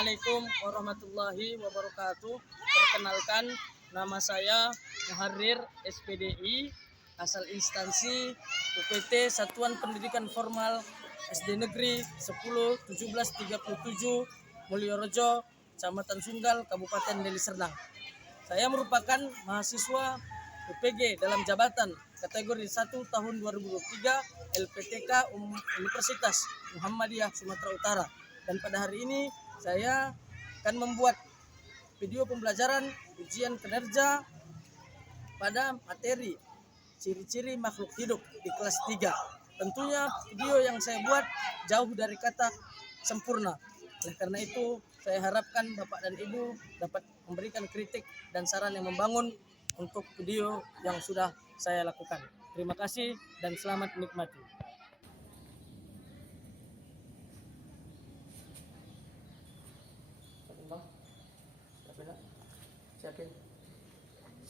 Assalamualaikum warahmatullahi wabarakatuh. Perkenalkan, nama saya Muharrir SPDI, asal instansi UPT Satuan Pendidikan Formal SD Negeri 10 1737 Mulyorejo, Kecamatan Sunggal, Kabupaten Deli Serdang. Saya merupakan mahasiswa UPG dalam jabatan kategori 1 tahun 2023 LPTK Universitas Muhammadiyah Sumatera Utara. Dan pada hari ini saya akan membuat video pembelajaran ujian kinerja pada materi ciri-ciri makhluk hidup di kelas 3. Tentunya video yang saya buat jauh dari kata sempurna. Oleh karena itu saya harapkan Bapak dan Ibu dapat memberikan kritik dan saran yang membangun untuk video yang sudah saya lakukan. Terima kasih dan selamat menikmati.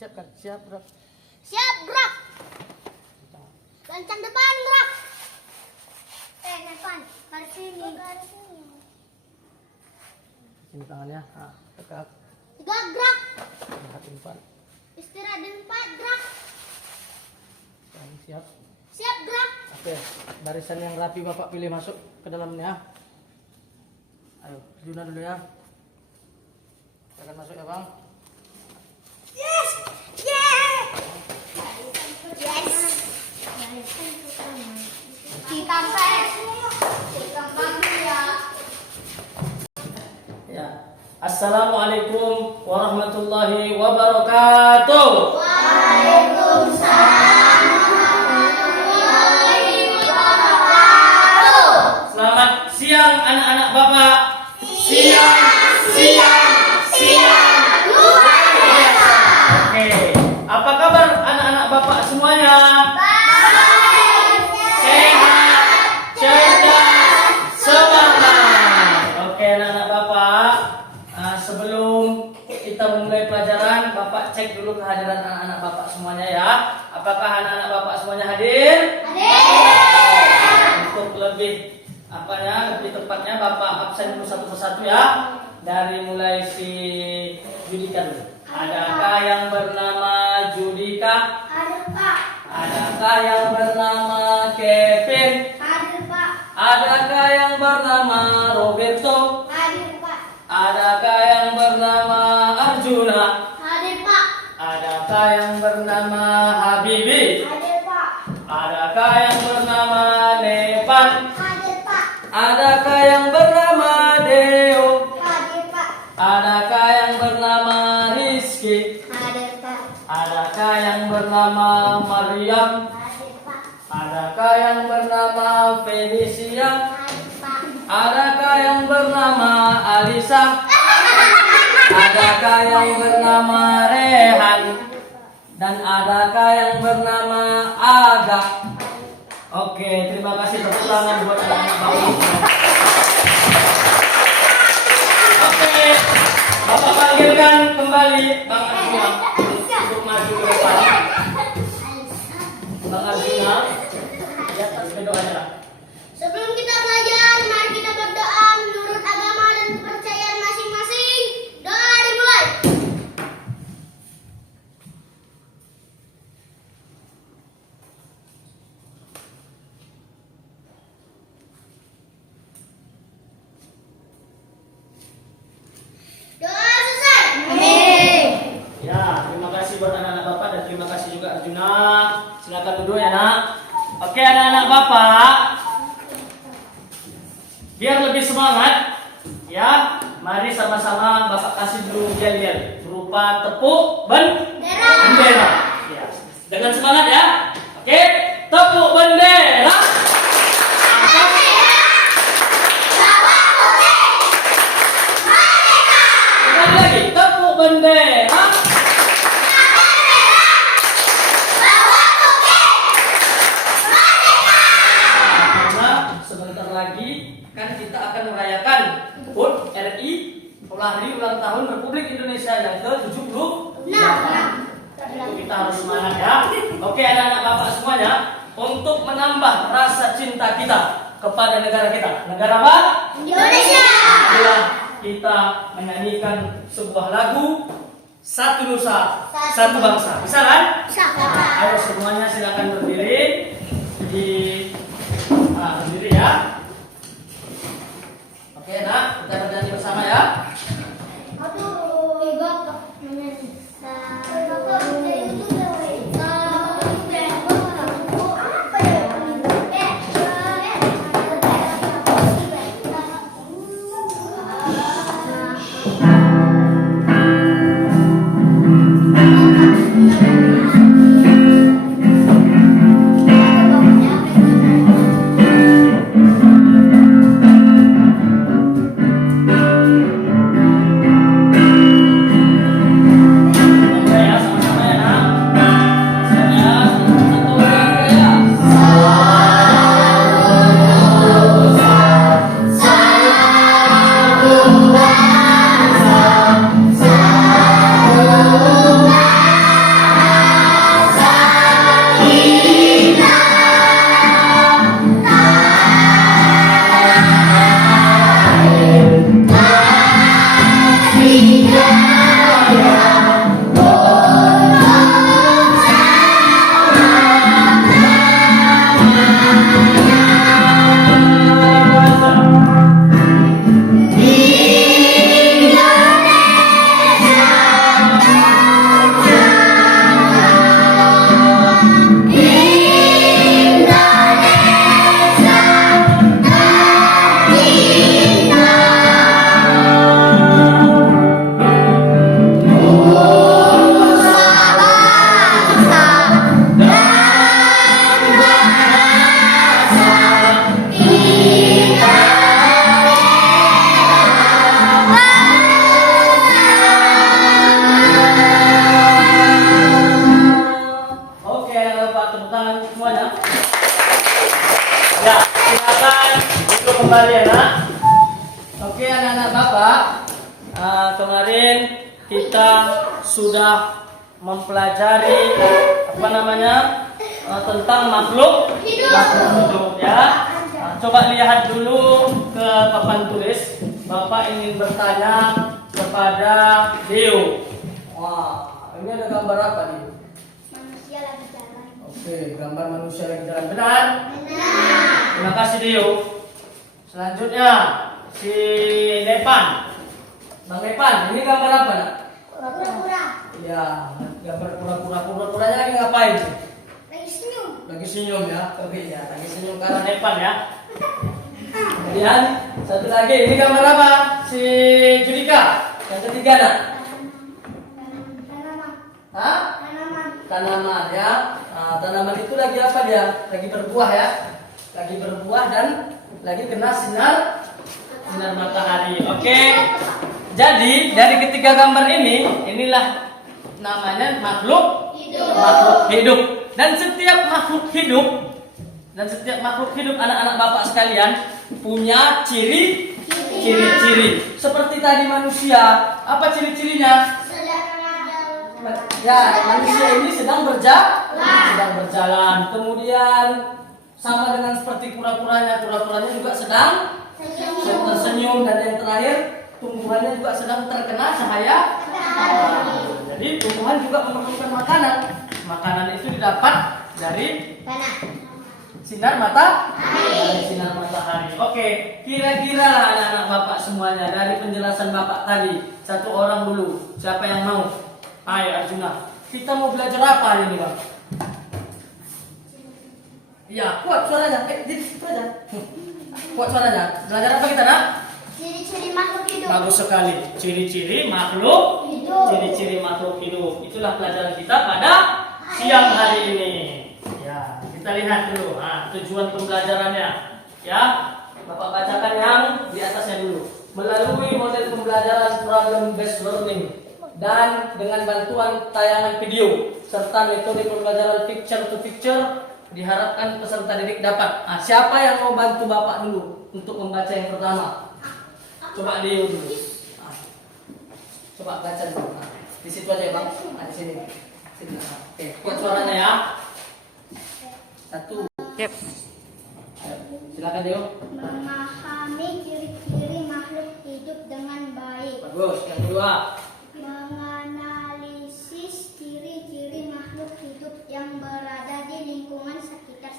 Siapkan, siap bro. Siap bro. Lancang depan bro. Depan, garis sini. Sini tangannya, tegak. Tegak bro. Lihat depan. Istirahat di tempat bro. Siap. Siap bro. Oke, barisan yang rapi Bapak pilih masuk ke dalamnya. Ayo, Juna dulu ya. Kita akan masuk ya Bang. Yes. Yeah. Yes. Kita Ya. Assalamualaikum warahmatullahi wabarakatuh. Waalaikumsalam warahmatullahi wabarakatuh. Selamat siang anak-anak Bapak. Siang. Luar biasa. Oke, apa kabar anak-anak Bapak semuanya? Baik. Sehat, cerdas, semangat. Oke anak-anak Bapak, sebelum kita memulai pelajaran, Bapak cek dulu kehadiran anak-anak Bapak semuanya ya. Apakah anak-anak Bapak semuanya hadir? Untuk lebih lebih tepatnya Bapak absen dulu satu persatu ya. Dari mulai si Judika dulu. Adakah yang bernama Judika? Hadir Pak. Adakah yang bernama Kevin? Hadir Pak. Adakah yang bernama Roberto? Hadir Pak. Adakah yang bernama Arjuna? Hadir Pak. Adakah yang bernama Habibi? Hadir Pak. Adakah yang bernama Nepan? Hadir Pak. Adakah yang bernama Deo? Hadir Pak. Adakah yang bernama Rizky? Hadir Pak. Adakah yang bernama Maryam? Hadir Pak. Adakah yang bernama Felicia? Hadir Pak. Adakah yang bernama Alisa? Adakah yang bernama Rehan? Dan adakah yang bernama Aga? Oke, terima kasih tepuk tangan buat anak-anak Bapak. Oke, Bapak panggilkan kembali Bang Arjuna untuk maju ke depan. Bang Arjuna, di atas berdoanya lah. Sebelum kita belajar, mari kita berdoa menurut agama dan kepercayaan masing-masing. Doa dimulai. Doa selesai. Amin. Ya, terima kasih buat anak-anak Bapak dan terima kasih juga Arjuna. Silakan duduk ya nak. Oke anak-anak Bapak, biar lebih semangat, ya, mari sama-sama Bapak kasih dulu yel-yel berupa tepuk bendera. Ya, dengan semangat ya. Oke, tepuk bendera. Sekali lagi, tepuk bendera. Karena sebentar lagi kan kita akan merayakan HUT RI Hari Ulang Tahun Republik Indonesia yang ke-78. Itu kita harus semangat ya. Oke anak-anak Bapak semuanya, untuk menambah rasa cinta kita kepada negara kita. Negara apa? Indonesia. Itulah kita menyanyikan sebuah lagu Satu Nusa, Satu Bangsa. Bisa kan? Bisa. Ayo semuanya silakan berdiri. Berdiri ya. Oke, nak, kita bernyanyi bersama ya. Ya, silakan duduk kembali ya nak. Oke anak-anak bapak, kemarin kita sudah mempelajari tentang makhluk hidup ya. Coba lihat dulu ke papan tulis. Bapak ingin bertanya kepada Deo. Wah, ini ada gambar apa nih? Manusia lagi jalan. Oke, gambar manusia lagi jalan. Benar? Benar. Terima kasih Dio. Selanjutnya si Depan. Bang Depan, ini gambar apa nak? Pura-pura. Ya, gambar pura-pura. Pura-puranya lagi ngapain? Lagi senyum. Lagi senyum ya. Oke ya, lagi senyum karena Depan ya. Kemudian satu lagi, ini gambar apa? Si Judika. Yang ketiga nak? Tanaman. Hah? Tanaman. Tanaman ya. Tanaman itu lagi apa dia? Lagi berbuah ya. Lagi berbuah dan lagi kena sinar matahari. Oke. Jadi dari ketiga gambar ini, inilah namanya makhluk hidup. Dan setiap makhluk hidup anak-anak bapak sekalian punya ciri-ciri. Seperti tadi manusia, apa ciri-cirinya? Ya, manusia ini sedang berjalan. Kemudian sama dengan seperti kura-kuranya juga sedang tersenyum, dan yang terakhir tumbuhannya juga sedang terkena cahaya. Jadi tumbuhan juga memerlukan makanan. Makanan itu didapat dari sinar matahari. Oke, kira-kira lah anak-anak bapak semuanya dari penjelasan bapak tadi, satu orang dulu. Siapa yang mau? Ayo Arjuna. Kita mau belajar apa hari ini, Bang? Iya, kuat suaranya. Di situ aja. Kuat suaranya. Belajar apa kita, Nak? Ciri-ciri makhluk hidup. Bagus sekali. Ciri-ciri makhluk Hidup. Ciri-ciri makhluk hidup. Itulah pelajaran kita pada siang hari ini. Ya, kita lihat dulu. Tujuan pembelajarannya. Ya, Bapak bacakan yang di atasnya dulu. Melalui model pembelajaran problem based learning dan dengan bantuan tayangan video serta metode pembelajaran picture to picture, diharapkan peserta didik dapat. Siapa yang mau bantu Bapak dulu untuk membaca yang pertama? Coba Leo dulu. Coba baca dulu. Di situ aja ya, Bang. Di sini. Oke, kuat suaranya ya. Satu. Silakan Leo. Memahami ciri-ciri makhluk hidup dengan baik. Bagus. Yang kedua. Menganalisis ciri-ciri makhluk hidup yang berada di lingkungan sekitar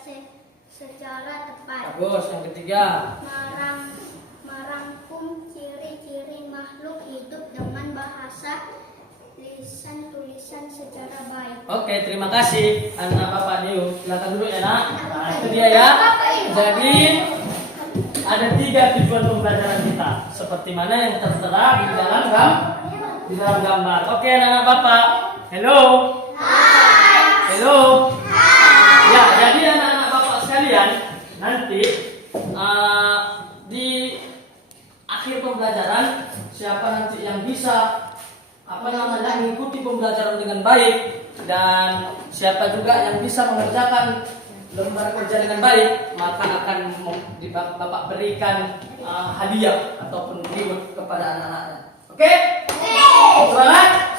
secara tepat. Bagus. Yang ketiga. Merangkum ciri-ciri makhluk hidup dengan bahasa lisan tulisan secara baik. Oke, terima kasih anak Bapak Dio. Silakan dulu ya nak. Nah, itu dia ya. Jadi ada 3 tujuan pembelajaran kita, seperti mana yang tertera di dalam gambar. Oke, anak Bapak. Hello. Hello. Ya, jadi anak-anak Bapak sekalian, nanti di akhir pembelajaran siapa nanti yang bisa mengikuti pembelajaran dengan baik dan siapa juga yang bisa mengerjakan lembar kerja dengan baik, maka akan Bapak berikan hadiah ataupun reward kepada anak-anaknya. Oke? Semangat?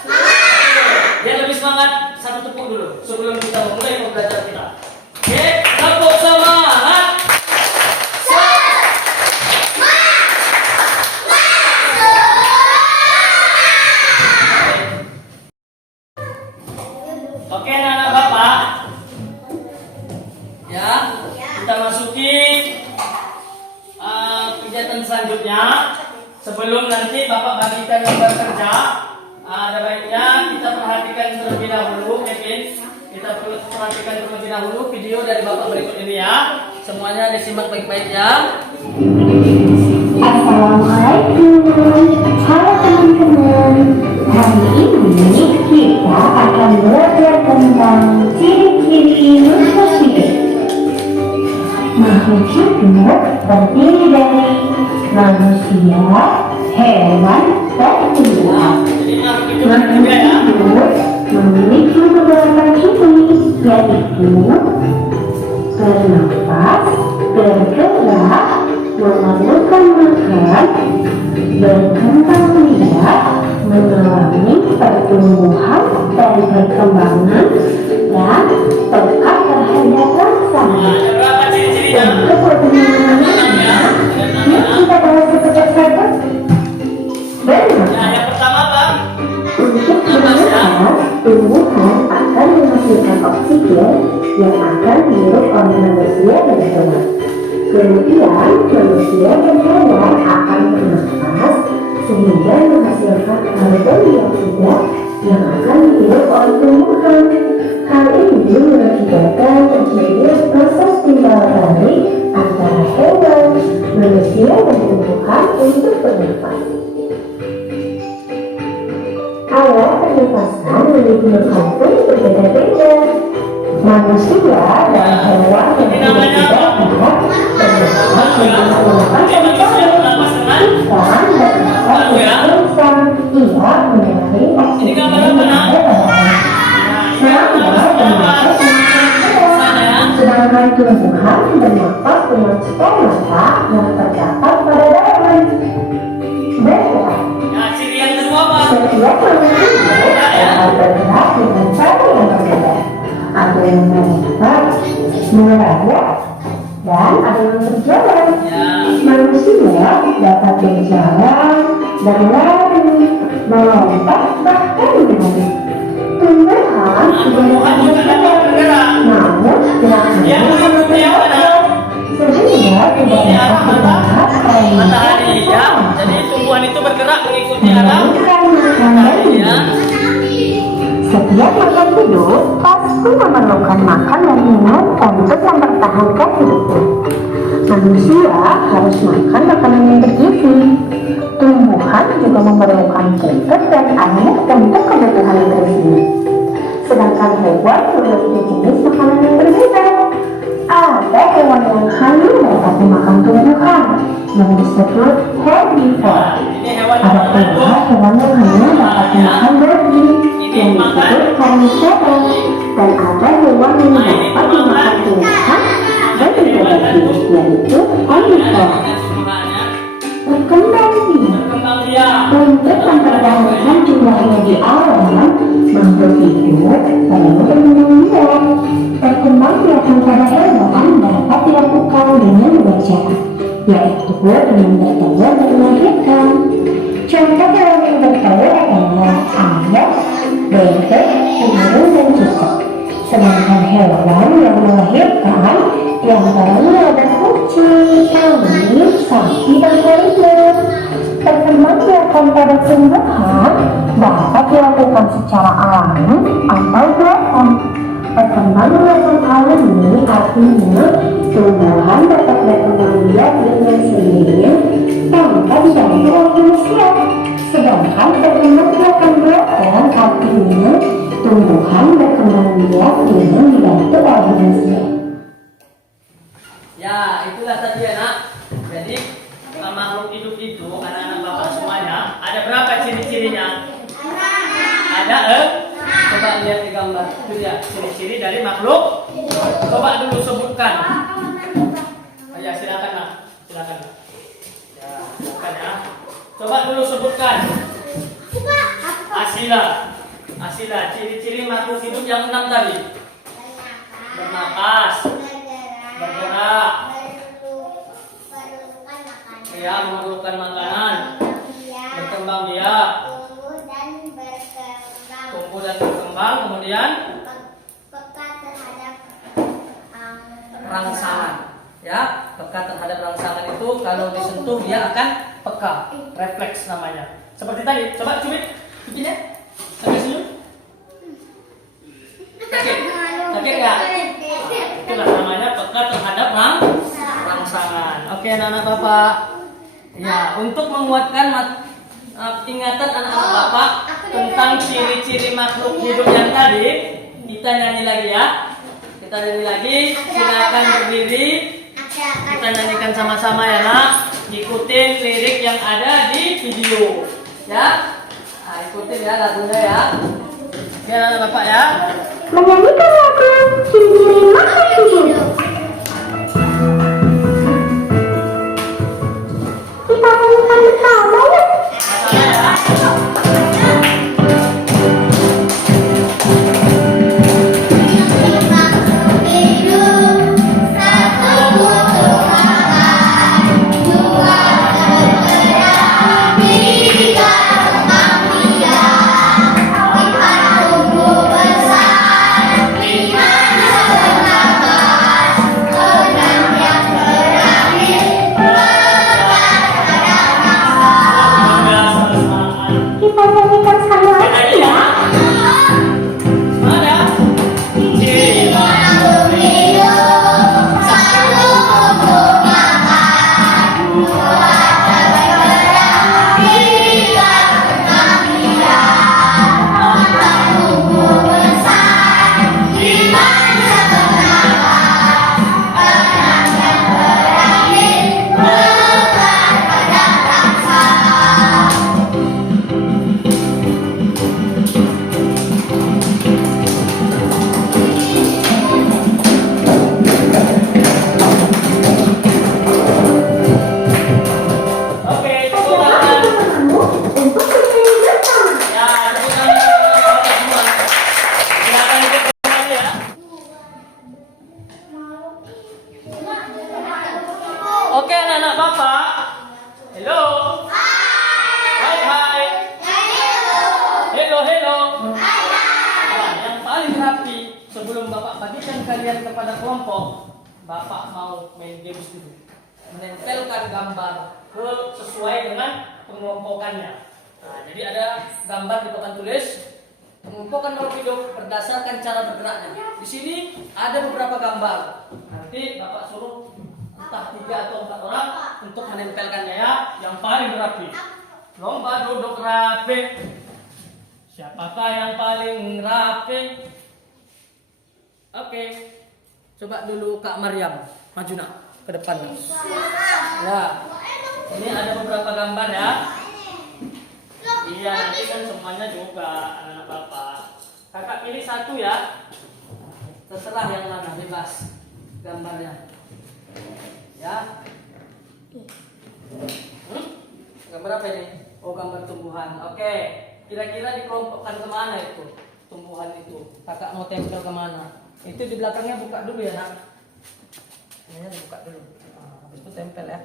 Biar lebih semangat, satu tepuk dulu sebelum kita mulai pembelajaran kita. Oke? Tepuk semangat. Oke, anak Bapak. Ya, kita masuki kegiatan selanjutnya. Sebelum nanti Bapak bagikan lembar kerja, ada baiknya kita perhatikan terlebih dahulu, Kevin. Kita perhatikan terlebih dahulu video dari Bapak berikut ini ya. Semuanya disimak baik-baik ya. Assalamualaikum. Halo teman-teman. Hari ini kita akan belajar tentang ciri-ciri makhluk hidup. Makhluk hidup terdiri dari manusia, hewan, dan tumbuhan. Makhluk hidup memiliki beberapa ciri, yaitu bernafas, bergerak, memerlukan makan, berkembang biak, mengalami pertumbuhan dan perkembangan, dan peka terhadap rasa. Untuk perbedaannya, yuk kita bahas sebentar saja. Yang pertama Pak. Untuk bernafas, tumbuhan akan menghasilkan oksigen yang akan dihirup oleh manusia dan hewan. Kemudian manusia dan hewan akan bernafas sehingga menghasilkan karbon dioksida yang akan dihirup oleh tumbuhan. Hal ini mengakibatkan terjadinya proses timbal balik antara hewan, manusia dan tumbuhan untuk bernafas. Alat pernapasan digunakan pun berbeda-beda. Manusia dan hewan yang tidak dapat bernafas dengan menggunakan ikan dan ikan ia menyalahi oksigen yang ada sedangkan tumbuhan bernafas dengan stomata yang terdapat pada daun. Bergerak. Setiap manusia akan bergerak dengan cara yang berbeda. Ada yang melompat, merayap, dan ada yang berjalan. Manusia dapat berjalan, berlari, melompat, bahkan berlari. Tumbuhan juga dapat bergerak, namun gerakannya sehingga tidak dapat bergerak Matahari ya. Jadi tumbuhan itu bergerak mengikuti arah matahari ya. Setiap makhluk hidup pasti memerlukan makan dan minum untuk mempertahankan hidupnya. Manusia harus makan makanan yang bergizi. Tumbuhan juga memerlukan pupuk dan air untuk kebutuhan nutrisinya. Sedangkan hewan memiliki jenis makanan yang berbeda. Ada hewan yang hanya dapat memakan tumbuhan yang disebut herbivore. Ada pula hewan yang hanya dapat memakan daging yang disebut karnivora, dan ada hewan yang dapat memakan tumbuhan dan juga daging yaitu omnivora. Berkembang biak. Untuk mempertahankan jumlahnya di alam, makhluk hidup perlu berkembang biak. Perkembang biakan pada hewan dapat dilakukan dengan dua cara, yaitu dengan bertelur dan melahirkan. Contoh hewan yang bertelur adalah ayam, bebek, burung, dan cicak. Sedangkan hewan yang melahirkan diantaranya ada kucing, kambing, sapi, dan harimau. Berkembang biakan pada tumbuhan dapat dilakukan secara alami atau buatan. Berkembang biakan alami artinya tumbuhan dapat berkembang biak dengan sendirinya tanpa dibantu oleh manusia. Sedangkan berkembang biakan buatan artinya tumbuhan berkembang biak dengan dibantu oleh manusia. Ya, itulah tadi anak. Jadi makhluk hidup itu anak-anak bapak semuanya ada berapa ciri-cirinya? Ada coba lihat di gambar. Itu dia ciri-ciri dari makhluk. Coba dulu sebutkan. Ya silakan nak. Silakan. Ya, silakan ya. Coba dulu sebutkan. Asila, ciri-ciri makhluk hidup yang 6 tadi. Bernapas, bergerak, ya, memerlukan makanan, berkembang biak, tumbuh dan berkembang, kemudian peka terhadap rangsangan, ya, peka terhadap rangsangan itu kalau disentuh dia akan peka, refleks namanya. Seperti tadi, coba cubit, bikinnya, sampai senyum, sakit nggak? Itulah namanya peka terhadap rangsangan. Oke, anak-anak bapak. Ya, untuk menguatkan ingatan anak-anak bapak tentang ciri-ciri makhluk hidup yang tadi, kita nyanyi lagi ya. Kita nyanyi lagi. Silakan berdiri. Kita nyanyikan sama-sama ya nak. Ikutin lirik yang ada di video. Ya. Nah, ikutin ya lagunya ya. Oke, anak-anak bapak ya. Menyanyikan lagu ciri-ciri makhluk hidup. Kita nyanyikan bersama yuk. Kita nyanyikan sekali lagi ya. Oke anak-anak bapak. Hello. Hai. Hello. Nah, yang paling rapi sebelum bapak bagikan kalian kepada kelompok, bapak mau main games dulu. Menempelkan gambar sesuai dengan pengelompokannya. Nah, jadi ada gambar di papan tulis. Mengumpulkan makhluk hidup berdasarkan cara bergeraknya. Di sini ada beberapa gambar. Nanti bapak suruh entah 3 atau 4 orang untuk menempelkannya ya, yang paling rapi. Lomba duduk rapi. Siapakah yang paling rapi? Oke. Coba dulu Kak Maryam, maju nak ke depan. Ya. Ini ada beberapa gambar ya. Iya, nanti kan semuanya juga anak-anak bapak. Kakak pilih 1 ya. Terserah yang mana, bebas gambarnya. Ya. Gambar apa ini? Oh, gambar tumbuhan. Oke. Kira-kira dikelompokkan kemana itu? Tumbuhan itu. Kakak mau tempel kemana? Itu di belakangnya buka dulu ya nak. Ini buka. buka dulu. Habis itu tempel ya.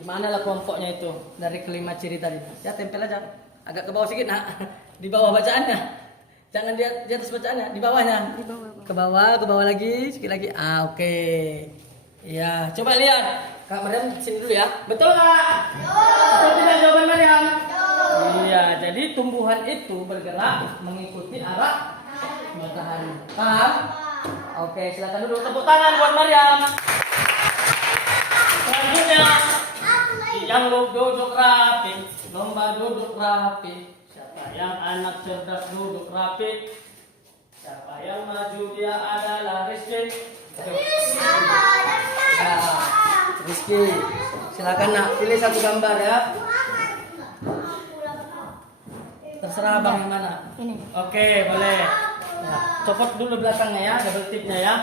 Di mana lah kelompoknya itu dari kelima ciri tadi? Ya tempel aja. Agak ke bawah sedikit nak. Di bawah bacaannya. Jangan di atas bacaannya, di bawahnya. Ke bawah lagi, sedikit lagi. Oke. Ya, coba lihat. Kak Mariam sini dulu ya. Betul nggak? Betul tidak jawaban Mariam? Iya, jadi tumbuhan itu bergerak mengikuti arah matahari. Paham? Oke, silakan dulu tepuk tangan buat Mariam. Selanjutnya, yang duduk rapi, lomba duduk rapi. Siapa yang anak cerdas duduk rapi? Siapa yang maju dia adalah Rizky. Ya, Rizky, silakan nak pilih satu gambar ya. Terserah abang yang mana. Ini. Oke, boleh. Ya, copot dulu belakangnya ya, double tipnya ya.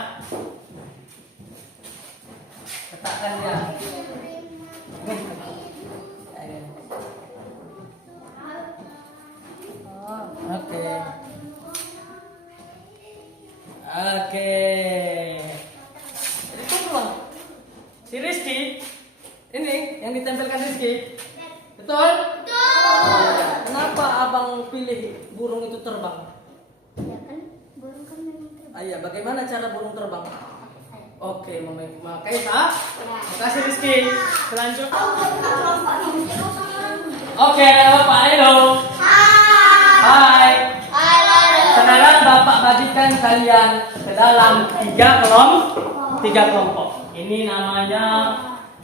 Letakkan dia. Oke. Itu belum. Si Rizky, ini yang ditempelkan Rizky. Betul? Kenapa abang pilih burung itu terbang? Ya kan, burung kan memang terbang. Iya, bagaimana cara burung terbang? Oke, memakai sah. Makasih Rizky. Selanjutnya. Oke, Bapak, halo. Hai. Sekarang Bapak bagikan kalian ke dalam tiga kelompok. Ini namanya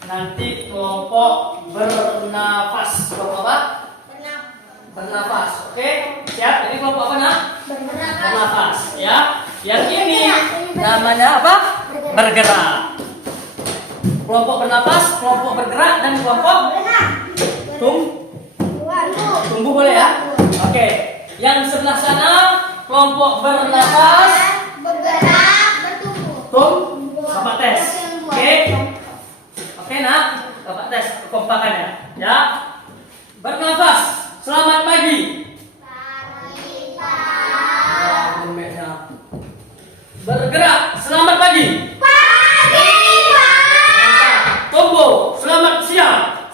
nanti kelompok bernafas. Kelompok apa? Bernafas. Oke, siap? Ini kelompok apa nak? Bernafas. Ya. Yang ini namanya apa? Bergerak. Kelompok bernafas, kelompok bergerak, dan kelompok tumbuh boleh ya? Oke. Yang sebelah sana kelompok bernafas, Bergerak, bertumbuh. Bapak tes. Oke nak, Bapak tes kekompakannya. Ya. Bernafas. Selamat pagi. Bergerak. Selamat pagi. Tumbuh. Selamat siang.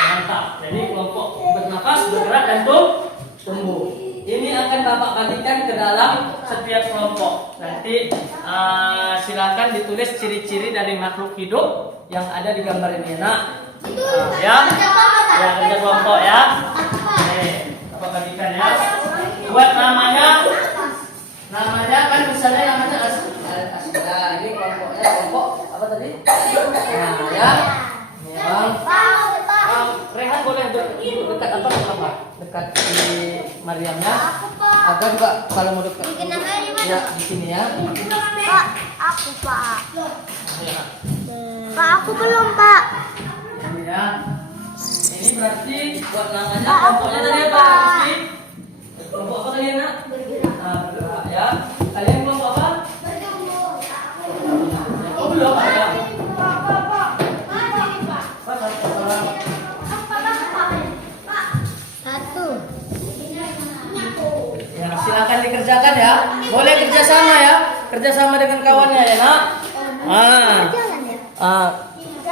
Mantap. Jadi kelompok bernafas, bergerak, dan tumbuh. Ini akan Bapak bagikan ke dalam setiap kelompok. Nanti silakan ditulis ciri-ciri dari makhluk hidup yang ada di gambar ini, nak. Ya, kerja kelompok ya. Bapak bagikan ya. Buat namanya kan misalnya namanya Asda. Ini kelompoknya kelompok apa tadi? Nah, ya. Rehan boleh dekat apa? Dekat di Mariamnya. Agak juga kalau mau dekat. Ya, di sini ya. Pak, aku Pak. Ya. Pak, aku belum Pak. Ini ya. Ini berarti buat namanya kelompoknya tadi apa? Rizky? Kelompok apa kalian nak? Bergerak ya. Kalian kelompok apa? Oh belum ya. Satu. Ya, silakan dikerjakan ya. Boleh kerjasama ya. Kerjasama dengan kawannya ya nak. Jalan ya.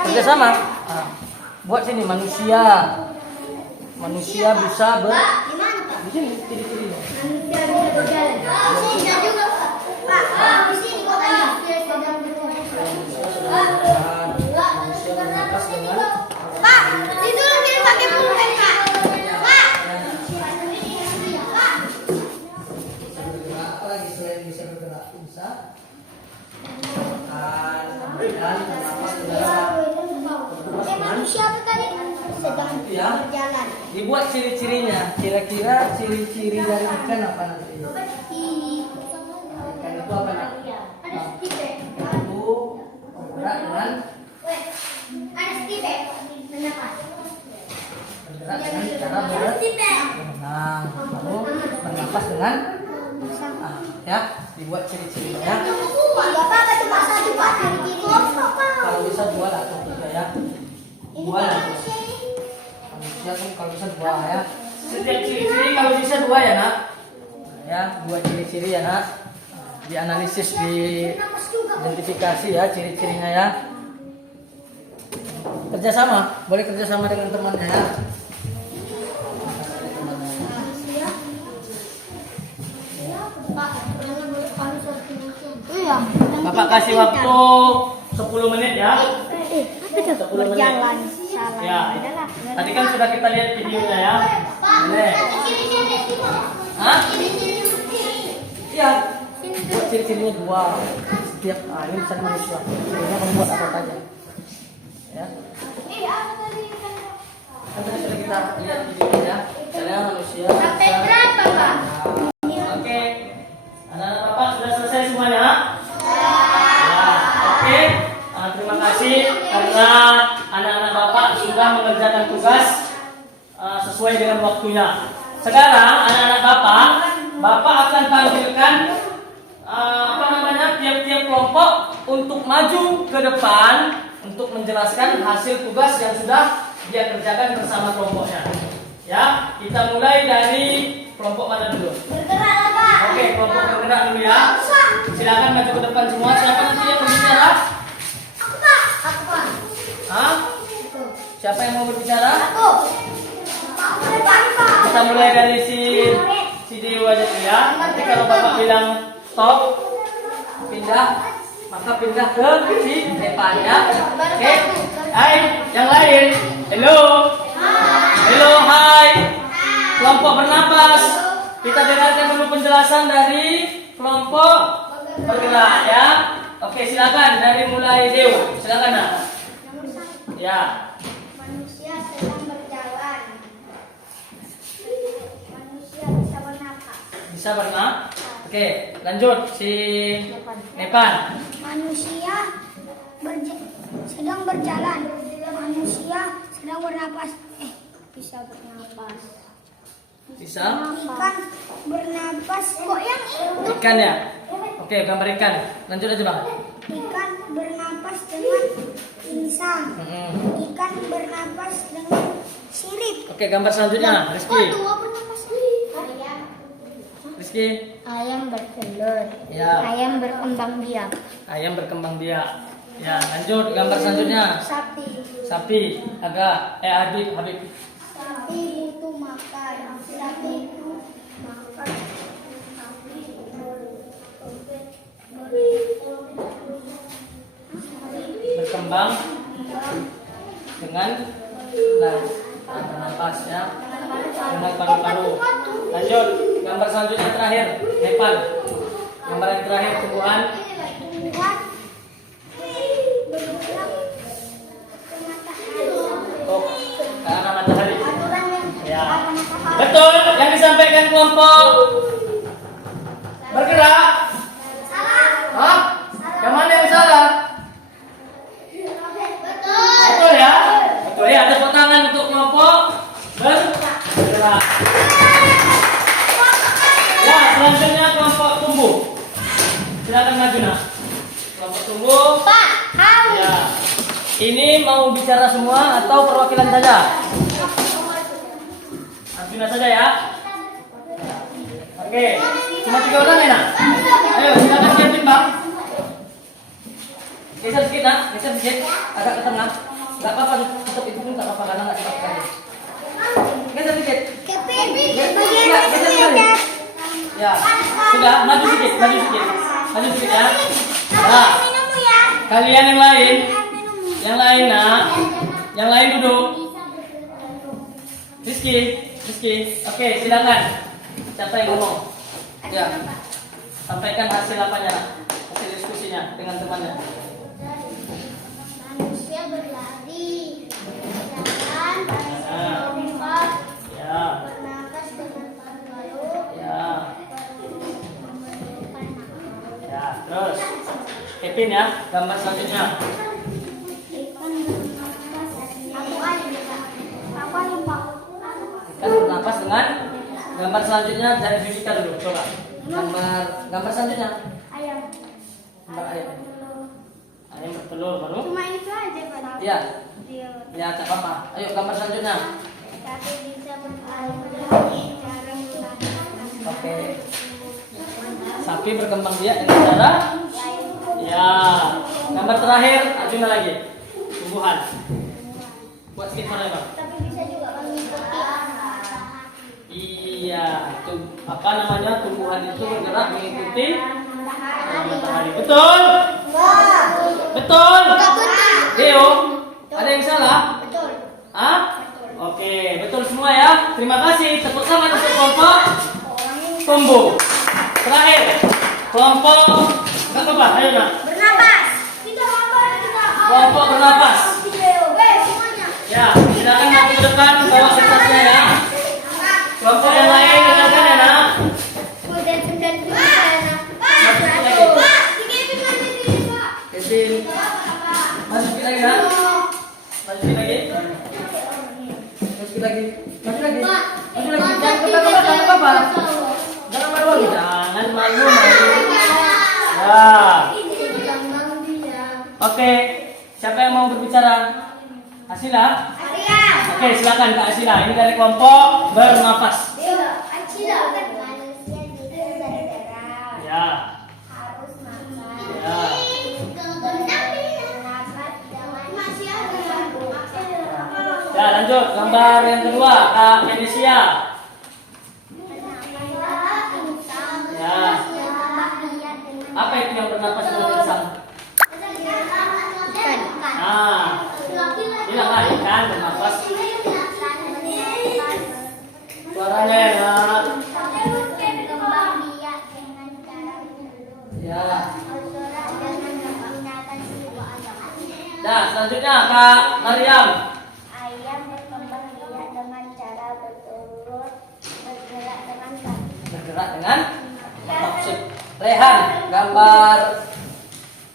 Kerjasama. Buat sini manusia. Manusia bisa Di mana Pak? di sini ciri-cirinya. Manusia bisa berjalan. Bisa juga Pak. Pak, di sini kotanya. Sedang berjalan. Manusia bernafas dengan Pak, itu lagi pakai pulpen Pak. Pak. bisa bergerak. Apa lagi selain bisa bergerak? Bisa makan, dan bernafas ke dalam. Manusia apa tadi? Sedang Ya. berjalan. Dibuat ciri-cirinya. Kira-kira ciri-ciri dari ikan apa nanti? Ini. Ikan itu apa nak? Ada stipe. Itu bergerak dengan Ada stipe. Kenapa? bergerak dengan cara berenang, lalu bernafas dengan ya. Dibuat ciri-cirinya ya. Bapak cuma satu Pak. Kiri-kiri. Kalau bisa dua atau tiga ya. Dua lah. Manusia kan kalau bisa dua ya. Setiap ciri-ciri kalau bisa dua ya nak. Ya, dua ciri-ciri ya nak. dianalisis, diidentifikasi ya ciri-cirinya ya. Kerjasama, boleh kerjasama dengan temannya ya. Bapak kasih waktu 10 menit ya. 10 menit. Ya. Tadi kan sudah kita lihat videonya ya. Boleh. Hah? Iya. Buat ciri-cirinya 2. Setiap ini misalnya manusia. Cirinya kamu buat apa saja. Ya. Kan tadi sudah kita lihat videonya ya. Misalnya manusia. Sampai berapa, Pak? Oke. Anak-anak Bapak sudah selesai semuanya? Ya. Oke. Terima kasih karena anak-anak Bapak sudah mengerjakan tugas sesuai dengan waktunya. Sekarang anak-anak Bapak akan panggilkan tiap-tiap kelompok untuk maju ke depan untuk menjelaskan hasil tugas yang sudah dia kerjakan bersama kelompoknya. Ya, kita mulai dari kelompok mana dulu? Bergerak, Pak. Oke, kelompok bergerak dulu ya. Silakan maju ke depan semua. Siapa nanti yang berbicara? Aku, Pak. Hah? Siapa yang mau berbicara? Aku. Pak. Kita mulai dari si Dewa aja dulu ya. Nanti kalau Bapak bilang stop, pindah, maka pindah ke si depan ya. Oke. Hai, yang lain. Halo. Halo, hai. Kelompok bernapas. Kita dengarkan dulu penjelasan dari kelompok bergerak ya. Oke, silakan dari mulai Dewa. Silakan nak. Nomor 1. Ya. Manusia sedang berjalan. Manusia bisa bernafas. Bisa berenang? Oke, lanjut si Nepan. Manusia sedang berjalan. Manusia sedang bernafas. Bisa bernafas. Bisa? Ikan bernafas. Kok yang itu? Ikan ya? Oke, gambar ikan. Lanjut aja bang. Ikan bernafas dengan insang. Ikan bernafas dengan sirip. Oke, gambar selanjutnya. Rizky. Dua bernafas. Ayam. Rizky. Ayam bertelur. Ya. Ayam berkembang biak. Ayam berkembang biak. Ya, lanjut gambar selanjutnya. Sapi. Sapi. Habib. Sapi butuh makan. Sapi butuh makan. Sapi Berkembang dengan nafas ya. Dengan paru-paru. Lanjut gambar selanjutnya terakhir. Nepal. Gambar yang terakhir tumbuhan. Tumbuhan bergerak ke matahari. Oh, ke arah matahari. Aturan yang Ya. arah matahari. Betul yang disampaikan kelompok bergerak. Salah. Hah? Yang mana yang salah? Betul. Betul ya? Betul ya. Tepuk tangan untuk kelompok bergerak. Ya, selanjutnya kelompok tumbuh. Silakan maju nak. Kelompok tumbuh. Pak, Ya. Ini mau bicara semua atau perwakilan saja? Arjuna saja ya. Oke. Cuma 3 orang ya nak? Ayo silakan siapin bang. Geser sedikit nak, geser sedikit, agak ke tengah. Gak apa-apa, tetap itu pun gak apa-apa karena gak dipakai. Geser sedikit. Kepin. Ya, geser sekali. Ya, sudah, maju sedikit ya. Nah, kalian yang lain nak, yang lain duduk. Rizky, oke silakan. Siapa yang ngomong? Ya, sampaikan hasil apanya nak, hasil diskusinya dengan temannya. Manusia berlari, berjalan, melompat, Ya, bernafas dengan paru-paru, ya, memerlukan nafas. ya. Terus, Kevin ya, gambar selanjutnya. Ikan bernafas. Aku ada. Aku lupa. Kan bernapas dengan gambar selanjutnya dari Judika dulu. Coba. Gambar selanjutnya. Ayam. Gambar ayam. Ayam bertelur baru. Cuma itu aja Pak. Iya. Dia Ya, tak apa. Ayo gambar selanjutnya. tapi bisa berlari, cara melari. Oke. Sapi berkembang biak dengan cara ya. Gambar terakhir, Arjuna lagi. Tumbuhan. Buat sedikit mana bang? Tapi bisa juga mengikuti Iya, apa namanya, tumbuhan itu bergerak mengikuti matahari. Betul? Betul? Leo, ada yang salah? Betul. Hah? Oke, betul semua ya. Terima kasih. Tepuk tangan untuk kelompok tumbuh. Terakhir, kelompok apa? Ayo nak. Bernapas. Kita apa? Kelompok bernapas. Semuanya. Ya, silakan maju ke depan bawa kertasnya ya. Kelompok yang lain dengarkan ya nak. Kemudian 9 Kesini. Masukin lagi nak. Masukin lagi. Masukin lagi. Masukin lagi. Masukin lagi. Jangan apa-apa. Jangan malu. Jangan malu. Ya. Oke. Siapa yang mau berbicara? Asila? Oke, silakan Kak Asila. Ini dari kelompok bernapas. Ya. Ya. Ya, lanjut gambar yang kedua, Kak Indonesia. Ya. Apa itu yang bernapas dengan insang? Nah, bilang lah ikan bernapas. Suaranya enak. Ya. Nah, selanjutnya Kak Mariam. Ayam berkembang biak dengan cara bertelur, bergerak dengan kaki. Bergerak dengan maksud. Rehan, gambar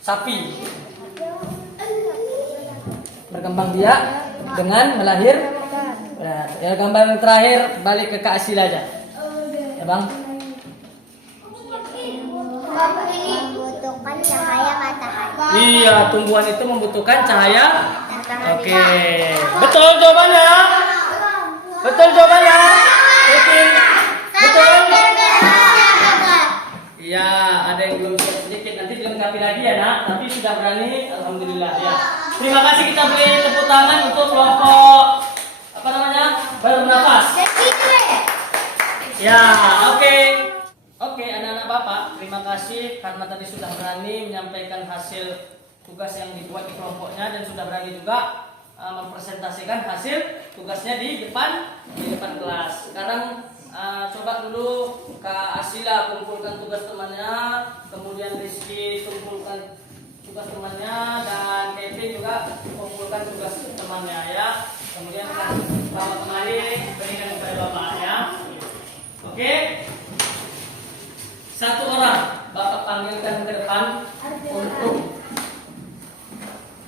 sapi. Berkembang biak dengan melahir. Nah, ya gambar yang terakhir balik ke Kak Asila aja. Ya Bang. Membutuhkan cahaya matahari. Iya, tumbuhan itu membutuhkan cahaya. Oke. Betul jawabannya. Betul jawabannya. Betul. Iya, ada yang belum siap sedikit, nanti dilengkapi lagi ya nak. Tapi sudah berani, alhamdulillah ya. Terima kasih, kita beri tepuk tangan untuk kelompok apa namanya, bernapas. Ya, oke. Oke, anak-anak Bapak, terima kasih karena tadi sudah berani menyampaikan hasil tugas yang dibuat di kelompoknya dan sudah berani juga mempresentasikan hasil tugasnya di depan kelas. Sekarang coba dulu Kak Asila kumpulkan tugas temannya, kemudian Rizky kumpulkan tugas temannya, dan Kevin juga kumpulkan tugas temannya ya. Kemudian bawa kemari berikan kepada Bapak ya. Oke. Satu orang Bapak panggilkan ke depan untuk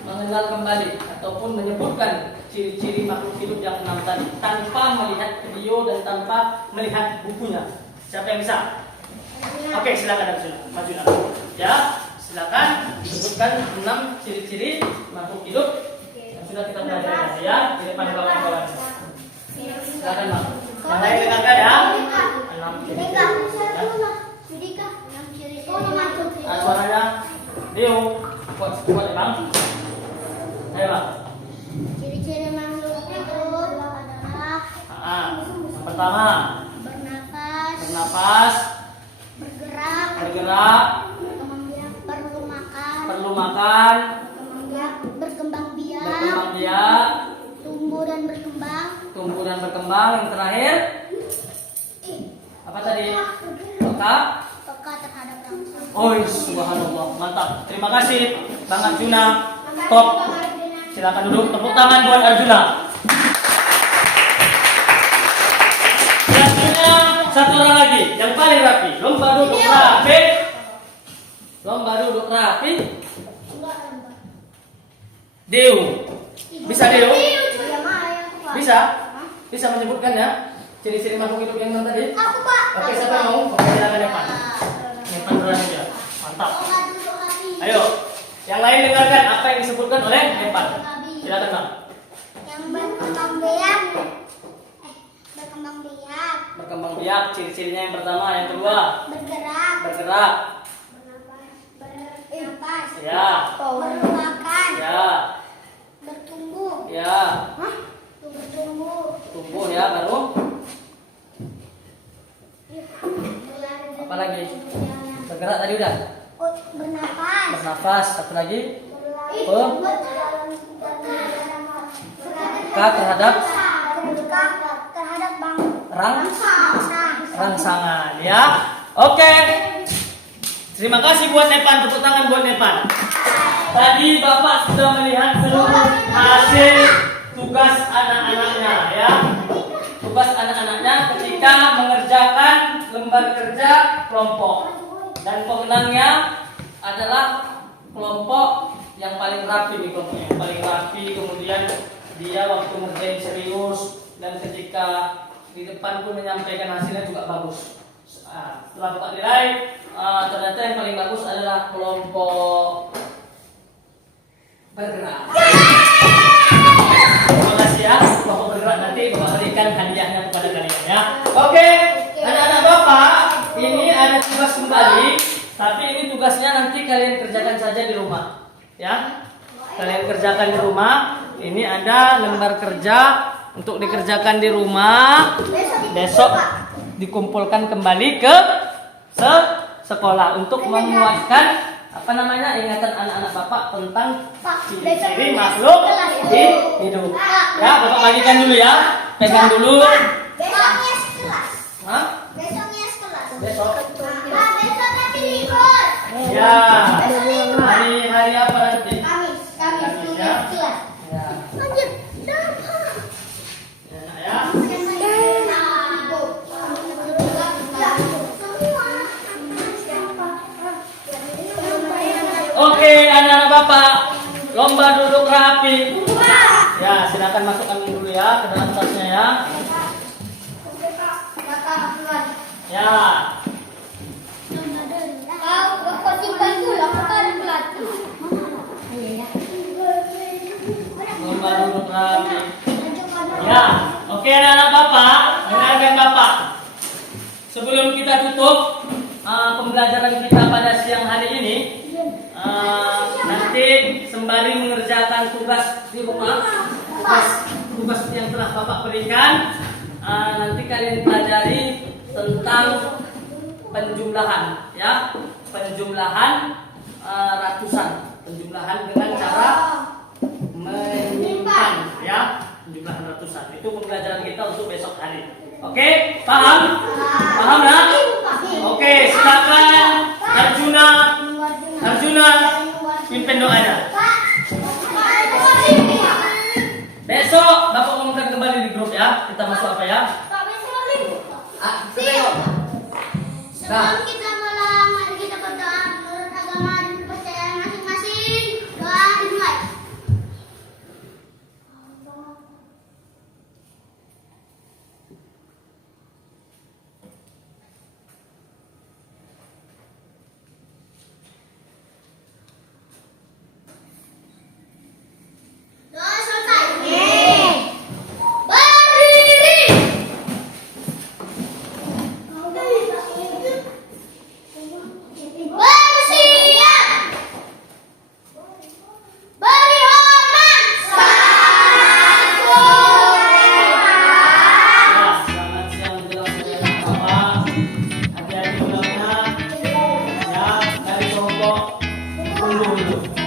mengenal kembali ataupun menyebutkan ciri-ciri makhluk hidup yang 6 tadi tanpa melihat video dan tanpa melihat bukunya. Siapa yang bisa? Oke, silakan maju. Ya, silakan sebutkan 6 ciri-ciri makhluk hidup yang sudah kita pelajari ya di depan kawan-kawan. Silakan Bang. Yang lain dengarkan ya. 6 ciri-ciri. Suaranya Leo, kuat ya Bang. Ayo Bang. Ciri-ciri makhluk hidup adalah Yang pertama, bernafas, bergerak, perlu makan, berkembang biak, tumbuh dan berkembang. Yang terakhir, apa tadi? Peka terhadap rangsa. Oh, subhanallah, mantap. Terima kasih Bang Arjuna. Top. Silakan duduk. Tepuk tangan buat Arjuna. Selanjutnya satu orang lagi yang paling rapi. Lomba duduk rapi. Deo. Bisa Deo? Bisa? Bisa menyebutkan ya ciri-ciri makhluk hidup yang tadi? Aku Pak. Oke, siapa yang mau? Oke, silakan depan. Depan berani ya. Mantap. Ayo, yang lain dengarkan apa yang disebutkan oleh Depan. Silakan Bang. Yang berkembang biak berkembang biak, Berkembang biak, ciri-cirinya yang pertama, yang kedua. bergerak, Bergerak. bernapas, Ya. bermakan, Ya. bertumbuh, Ya. bertumbuh, Tumbuh ya, baru. berlari, Apa lagi? berjalan. Bergerak tadi udah. Bernapas, Bernafas, satu lagi. berlari, Oh. Peka terhadap terhadap rangsangan ya. Oke. Terima kasih buat Nepan, tepuk tangan buat Nepan. Tadi Bapak sudah melihat seluruh hasil tugas anak-anaknya ya. Tugas anak-anaknya ketika mengerjakan lembar kerja kelompok. Dan pemenangnya adalah kelompok yang paling rapi nih, kelompoknya yang paling rapi, kemudian dia waktu ngerjain serius dan ketika di depan pun menyampaikan hasilnya juga bagus. Setelah Bapak nilai, ternyata yang paling bagus adalah kelompok bergerak. Terima kasih ya, kelompok bergerak, nanti Bapak berikan hadiahnya kepada kalian ya. Oke, anak-anak Bapak, ini ada tugas kembali, tapi ini tugasnya nanti kalian kerjakan saja di rumah ya. Kalian kerjakan di rumah. Ini ada lembar kerja untuk dikerjakan di rumah. Besok dikumpulkan kembali ke sekolah untuk menguatkan apa namanya ingatan anak-anak Bapak tentang ciri-ciri makhluk hidup. Ya, Bapak bagikan dulu ya. Pegang dulu. Besoknya sekelas. Hah? Besoknya sekelas. Besok. Besok tapi libur. Ya. Hari apa nanti? Kamis Kamis, ya. kelas. Ya. Lanjut. Ya. Oke, anak-anak Bapak, lomba duduk rapi. Ya, silakan masukkan dulu ya ke dalam tasnya ya. Ya. Lomba duduk rapi. Ya, oke anak-anak Bapak, dengarkan Bapak. Sebelum kita tutup pembelajaran kita pada siang hari ini, nanti sembari mengerjakan tugas di rumah, tugas yang telah Bapak berikan, nanti kalian pelajari tentang penjumlahan, ya, penjumlahan ratusan, penjumlahan dengan cara menyimpan, ya, penjumlahan ratusan. Itu pembelajaran kita untuk besok hari. Oke, paham? Paham nak? Oke, silakan Arjuna pimpin doanya. Besok Bapak umumkan kembali di grup ya. Kita masuk apa ya? Sebelum kita mulai, mari kita berdoa menurut agama dan kepercayaan masing-masing. Doa dimulai. Doa selesai. Berdiri. Bersiap. Beri hormat. Satu. Ya, selamat siang menjelang siang Bapak. Hati-hati ulangnya. Ya, dari kelompok dulu.